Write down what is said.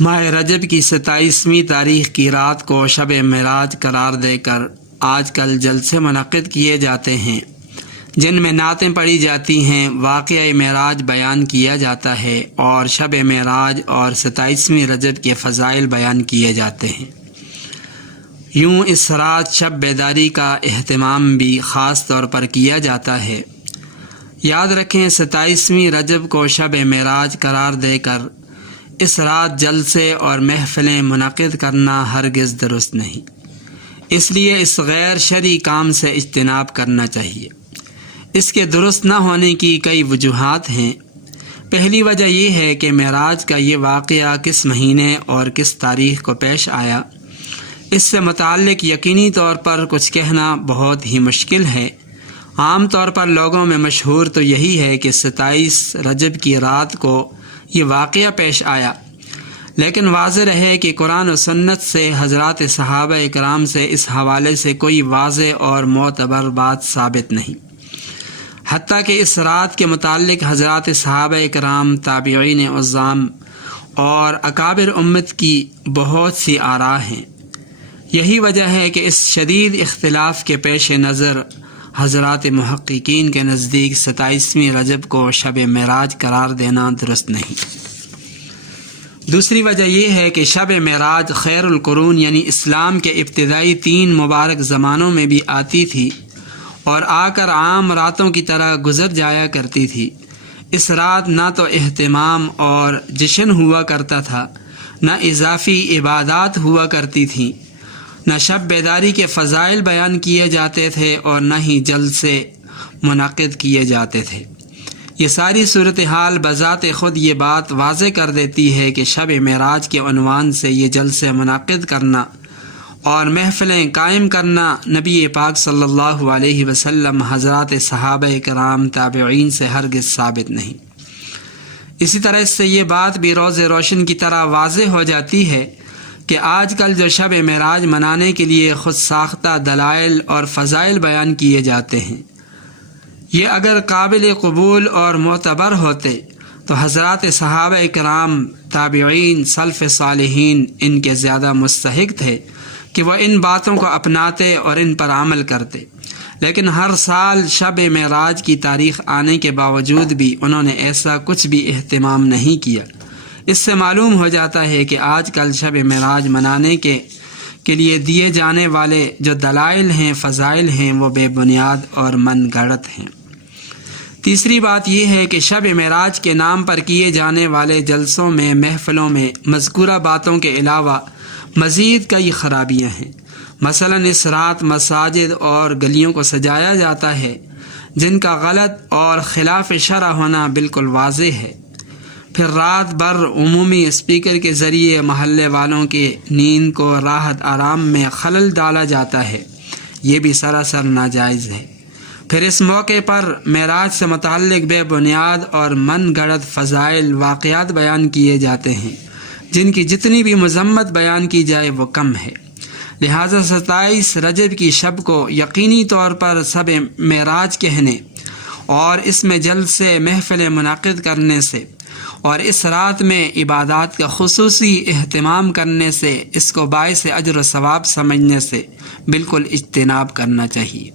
ماہ رجب کی 27ویں تاریخ کی رات کو شب معراج قرار دے کر آج کل جلسے منعقد کیے جاتے ہیں جن میں نعتیں پڑھی جاتی ہیں، واقعہ معراج بیان کیا جاتا ہے اور شب معراج اور 27ویں رجب کے فضائل بیان کیے جاتے ہیں۔ یوں اس رات شب بیداری کا اہتمام بھی خاص طور پر کیا جاتا ہے۔ یاد رکھیں 27ویں رجب کو شب معراج قرار دے کر اس رات جلسے اور محفلیں منعقد کرنا ہرگز درست نہیں، اس لیے اس غیر شرعی کام سے اجتناب کرنا چاہیے۔ اس کے درست نہ ہونے کی کئی وجوہات ہیں۔ پہلی وجہ یہ ہے کہ معراج کا یہ واقعہ کس مہینے اور کس تاریخ کو پیش آیا، اس سے متعلق یقینی طور پر کچھ کہنا بہت ہی مشکل ہے۔ عام طور پر لوگوں میں مشہور تو یہی ہے کہ 27 رجب کی رات کو یہ واقعہ پیش آیا، لیکن واضح رہے کہ قرآن و سنت سے حضرات صحابہ اکرام سے اس حوالے سے کوئی واضح اور معتبر بات ثابت نہیں۔ حتیٰ کہ اس رات کے متعلق حضرات صحابہ اکرام، تابعین عظام اور اکابر امت کی بہت سی آراء ہیں۔ یہی وجہ ہے کہ اس شدید اختلاف کے پیش نظر حضرات محققین کے نزدیک 27ویں رجب کو شب معراج قرار دینا درست نہیں۔ دوسری وجہ یہ ہے کہ شب معراج خیر القرون یعنی اسلام کے ابتدائی 3 مبارک زمانوں میں بھی آتی تھی اور آ کر عام راتوں کی طرح گزر جایا کرتی تھی۔ اس رات نہ تو اہتمام اور جشن ہوا کرتا تھا، نہ اضافی عبادات ہوا کرتی تھیں، نہ شب بیداری کے فضائل بیان کیے جاتے تھے اور نہ ہی جلسے منعقد کیے جاتے تھے۔ یہ ساری صورتحال بذات خود یہ بات واضح کر دیتی ہے کہ شب معراج کے عنوان سے یہ جلسے منعقد کرنا اور محفلیں قائم کرنا نبی پاک صلی اللہ علیہ وسلم، حضرات صحابہ کرام، تابعین سے ہرگز ثابت نہیں۔ اسی طرح اس سے یہ بات بھی روز روشن کی طرح واضح ہو جاتی ہے کہ آج کل جو شب معراج منانے کے لیے خود ساختہ دلائل اور فضائل بیان کیے جاتے ہیں، یہ اگر قابل قبول اور معتبر ہوتے تو حضرات صحابہ کرام، تابعین، سلف صالحین ان کے زیادہ مستحق تھے کہ وہ ان باتوں کو اپناتے اور ان پر عمل کرتے، لیکن ہر سال شب معراج کی تاریخ آنے کے باوجود بھی انہوں نے ایسا کچھ بھی اہتمام نہیں کیا۔ اس سے معلوم ہو جاتا ہے کہ آج کل شب معراج منانے کے لیے دیے جانے والے جو دلائل ہیں، فضائل ہیں، وہ بے بنیاد اور من گھڑت ہیں۔ تیسری بات یہ ہے کہ شب معراج کے نام پر کیے جانے والے جلسوں میں، محفلوں میں مذکورہ باتوں کے علاوہ مزید کئی خرابیاں ہیں۔ مثلا اس رات مساجد اور گلیوں کو سجایا جاتا ہے، جن کا غلط اور خلاف شرع ہونا بالکل واضح ہے۔ پھر رات بھر عمومی اسپیکر کے ذریعے محلے والوں کی نیند کو راحت آرام میں خلل ڈالا جاتا ہے، یہ بھی سراسر ناجائز ہے۔ پھر اس موقع پر معراج سے متعلق بے بنیاد اور من گھڑت فضائل، واقعات بیان کیے جاتے ہیں، جن کی جتنی بھی مذمت بیان کی جائے وہ کم ہے۔ لہٰذا 27 رجب کی شب کو یقینی طور پر شب معراج کہنے اور اس میں جلسے محفلیں منعقد کرنے سے اور اس رات میں عبادات کا خصوصی اہتمام کرنے سے، اس کو باعث اجر و ثواب سمجھنے سے بالکل اجتناب کرنا چاہیے۔